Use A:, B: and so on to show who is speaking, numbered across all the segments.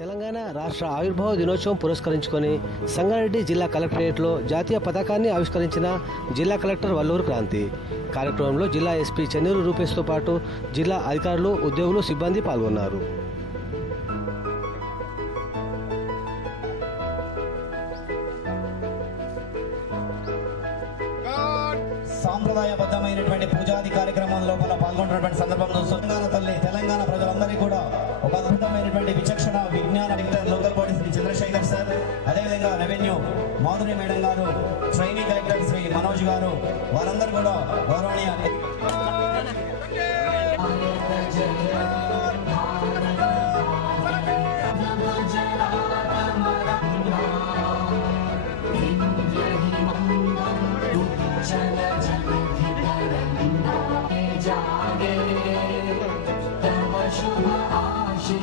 A: తెలంగాణ రాష్ట్ర ఆవిర్భావ దినోత్సవం పురస్కరించుకొని సంగారెడ్డి జిల్లా కలెక్టరేట్లో జాతీయ పతాకాన్ని ఆవిష్కరించిన జిల్లా కలెక్టర్ వల్లూరు క్రాంతి. కార్యక్రమంలో జిల్లా ఎస్పీ చెన్నూరు రూపేష్తో పాటు జిల్లా అధికారులు ఉద్యోగులు సిబ్బంది పాల్గొన్నారు.
B: సాంప్రదాయబద్ధమైనటువంటి పూజాది కార్యక్రమం లోపల పాల్గొంటున్నటువంటి సందర్భంలో విజ్ఞాన collector local body Shri Chandrasekhar sir అదేవిధంగా revenue Madhuri madam garu training collector Shri Manoj garu వారందరూ కూడా గౌరవనీయ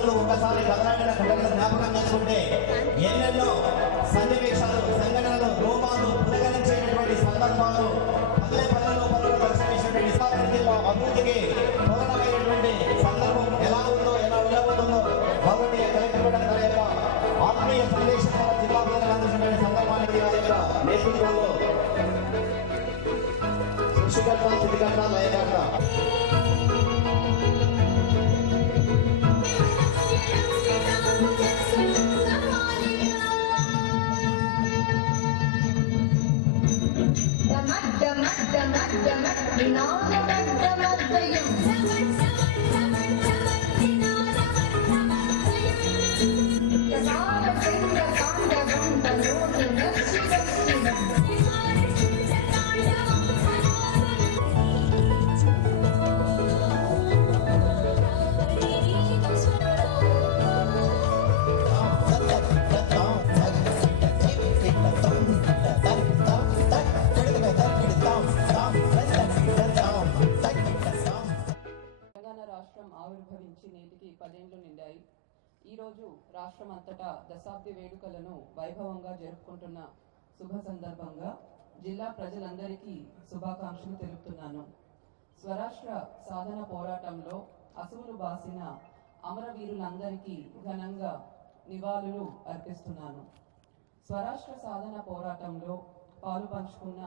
B: పిల్లలు ఒక్కసారి కదలాడిన ఘటనలు జ్ఞాపకం చేసుకుంటే ఎన్నెన్నో సన్నివేశాలు సంఘటనలు రోమాలు పులకరించేటటువంటి సందర్భాలు పల్లె పల్లెలో పనులు దర్శనమిచ్చినటువంటి విశాఖ జిల్లా అభివృద్ధికి పూర్ణమైనటువంటి సందర్భం ఎలా ఉందో ఎలా ఉండబోతుందో గౌరవనీయ కలెక్టర్ మేడం గారి యొక్క ఆత్మీయ సందేశం ద్వారా జిల్లా ప్రజలకు అందించినటువంటి సందర్భానికి వారి యొక్క నేతృత్వంలో సృష్టికర్త స్థితికర్త లయకర్త
C: ఆవిర్భవించి నేటికి పదేండ్లు నిండాయి. ఈరోజు రాష్ట్రం అంతటా దశాబ్ది వేడుకలను వైభవంగా జరుపుకుంటున్న శుభ సందర్భంగా జిల్లా ప్రజలందరికీ శుభాకాంక్షలు తెలుపుతున్నాను. స్వరాష్ట్ర సాధన పోరాటంలో అసువులు బాసిన అమరవీరులందరికీ ఘనంగా నివాళులు అర్పిస్తున్నాను. స్వరాష్ట్ర సాధన పోరాటంలో పాలు పంచుకున్న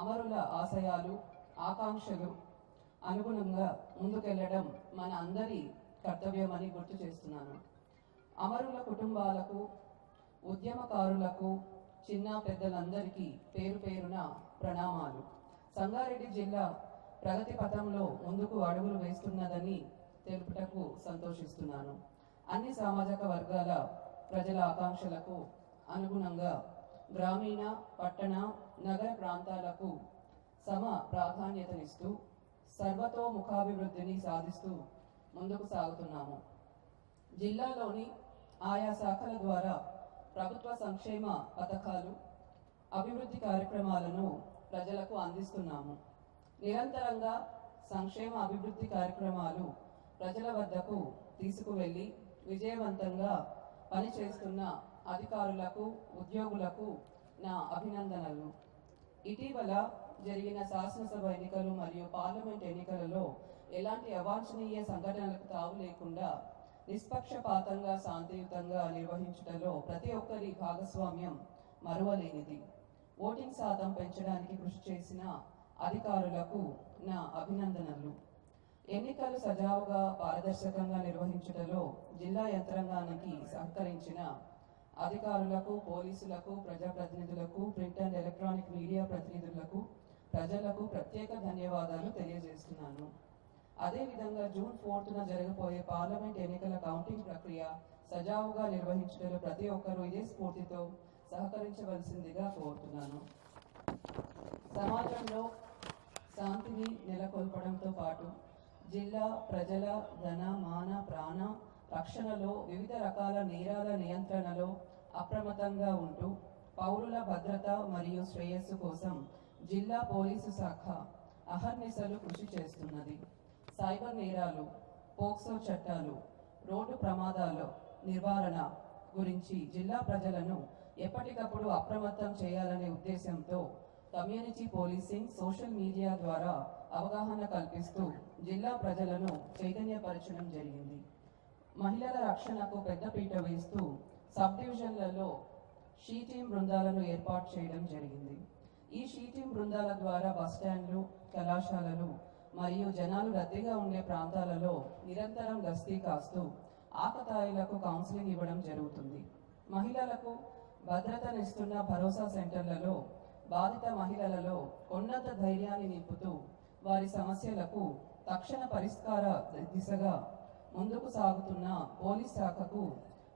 C: అమరుల ఆశయాలు ఆకాంక్షలు అనుగుణంగా ముందుకెళ్ళడం మన అందరి కర్తవ్యమని గుర్తు చేస్తున్నాను. అమరుల కుటుంబాలకు ఉద్యమకారులకు చిన్న పెద్దలందరికీ పేరు పేరున ప్రణామాలు. సంగారెడ్డి జిల్లా ప్రగతి పథంలో ముందుకు అడుగులు వేస్తున్నదని తెలుపుటకు సంతోషిస్తున్నాను. అన్ని సామాజిక వర్గాల ప్రజల ఆకాంక్షలకు అనుగుణంగా గ్రామీణ పట్టణ నగర ప్రాంతాలకు సమ ప్రాధాన్యతనిస్తూ సర్వతోముఖాభివృద్ధిని సాధిస్తూ ముందుకు సాగుతున్నాము. జిల్లాలోని ఆయా శాఖల ద్వారా ప్రభుత్వ సంక్షేమ పథకాలు అభివృద్ధి కార్యక్రమాలను ప్రజలకు అందిస్తున్నాము. నిరంతరంగా సంక్షేమ అభివృద్ధి కార్యక్రమాలు ప్రజల వద్దకు తీసుకువెళ్ళి విజయవంతంగా పనిచేస్తున్న అధికారులకు ఉద్యోగులకు నా అభినందనలు. ఇటీవల జరిగిన శాసనసభ ఎన్నికలు మరియు పార్లమెంట్ ఎన్నికలలో ఎలాంటి అవాంఛనీయ సంఘటనలకు తావు లేకుండా నిష్పక్షపాతంగా శాంతియుతంగా నిర్వహించుటలో ప్రతి ఒక్కరి భాగస్వామ్యం మరువలేనిది. ఓటింగ్ శాతం పెంచడానికి కృషి చేసిన అధికారులకు నా అభినందనలు. ఎన్నికలు సజావుగా పారదర్శకంగా నిర్వహించుటలో జిల్లా యంత్రాంగానికి సహకరించిన అధికారులకు పోలీసులకు ప్రజాప్రతినిధులకు ప్రింట్ అండ్ ఎలక్ట్రానిక్ మీడియా ప్రతినిధులకు ప్రజలకు ప్రత్యేక ధన్యవాదాలు తెలియజేస్తున్నాను. అదేవిధంగా జూన్ ఫోర్త్న జరగబోయే పార్లమెంట్ ఎన్నికల కౌంటింగ్ ప్రక్రియ సజావుగా నిర్వహించడంలో ప్రతి ఒక్కరూ ఇదే స్ఫూర్తితో సహకరించవలసిందిగా కోరుతున్నాను. సమాజంలో శాంతిని నెలకొల్పడంతో పాటు జిల్లా ప్రజల ధన మాన ప్రాణ రక్షణలో వివిధ రకాల నేరాల నియంత్రణలో అప్రమత్తంగా ఉంటూ పౌరుల భద్రత మరియు శ్రేయస్సు కోసం జిల్లా పోలీసు శాఖ అహర్నిశలు కృషి చేస్తున్నది. సైబర్ నేరాలు పోక్సో చట్టాలు రోడ్డు ప్రమాదాల నిర్వహణ గురించి జిల్లా ప్రజలను ఎప్పటికప్పుడు అప్రమత్తం చేయాలనే ఉద్దేశంతో కమ్యూనిటీ పోలీసింగ్ సోషల్ మీడియా ద్వారా అవగాహన కల్పిస్తూ జిల్లా ప్రజలను చైతన్యపరచడం జరిగింది. మహిళల రక్షణకు పెద్దపీట వేస్తూ సబ్ డివిజన్లలో షీ టీం బృందాలను ఏర్పాటు చేయడం జరిగింది. ఈ షీటింగ్ బృందాల ద్వారా బస్టాండ్లు కళాశాలలు మరియు జనాలు రద్దీగా ఉండే ప్రాంతాలలో నిరంతరం గస్తీ కాస్తూ ఆకతాయిలకు కౌన్సిలింగ్ ఇవ్వడం జరుగుతుంది. మహిళలకు భద్రతనిస్తున్న భరోసా సెంటర్లలో బాధిత మహిళలలో ఉన్నత ధైర్యాన్ని నింపుతూ వారి సమస్యలకు తక్షణ పరిష్కార దిశగా ముందుకు సాగుతున్న పోలీస్ శాఖకు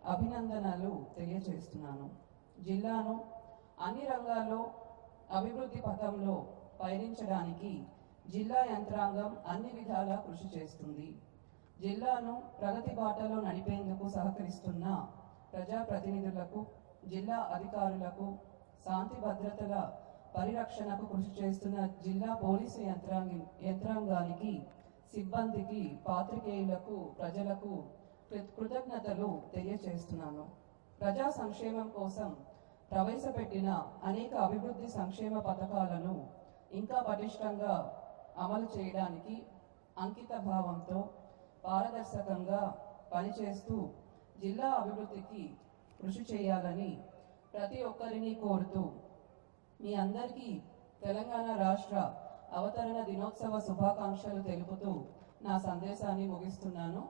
C: అభినందనలు తెలియజేస్తున్నాను. జిల్లాను అన్ని రంగాల్లో అభివృద్ధి పథంలో పయనించడానికి జిల్లా యంత్రాంగం అన్ని విధాలా కృషి చేస్తుంది. జిల్లాను ప్రగతి బాటలో నడిపేందుకు సహకరిస్తున్న ప్రజాప్రతినిధులకు జిల్లా అధికారులకు శాంతి భద్రతల పరిరక్షణకు కృషి చేస్తున్న జిల్లా పోలీసు యంత్రాంగ యంత్రాంగానికి సిబ్బందికి పాత్రికేయులకు ప్రజలకు కృ- కృతజ్ఞతలు తెలియచేస్తున్నాను. ప్రజా సంక్షేమం కోసం ప్రవేశపెట్టిన అనేక అభివృద్ధి సంక్షేమ పథకాలను ఇంకా పటిష్టంగా అమలు చేయడానికి అంకిత భావంతో పారదర్శకంగా పనిచేస్తూ జిల్లా అభివృద్ధికి కృషి చేయాలని ప్రతి ఒక్కరిని కోరుతూ మీ అందరికీ తెలంగాణ రాష్ట్ర అవతరణ దినోత్సవ శుభాకాంక్షలు తెలుపుతూ నా సందేశాన్ని ముగిస్తున్నాను.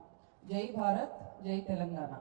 C: జై భారత్ జై తెలంగాణ.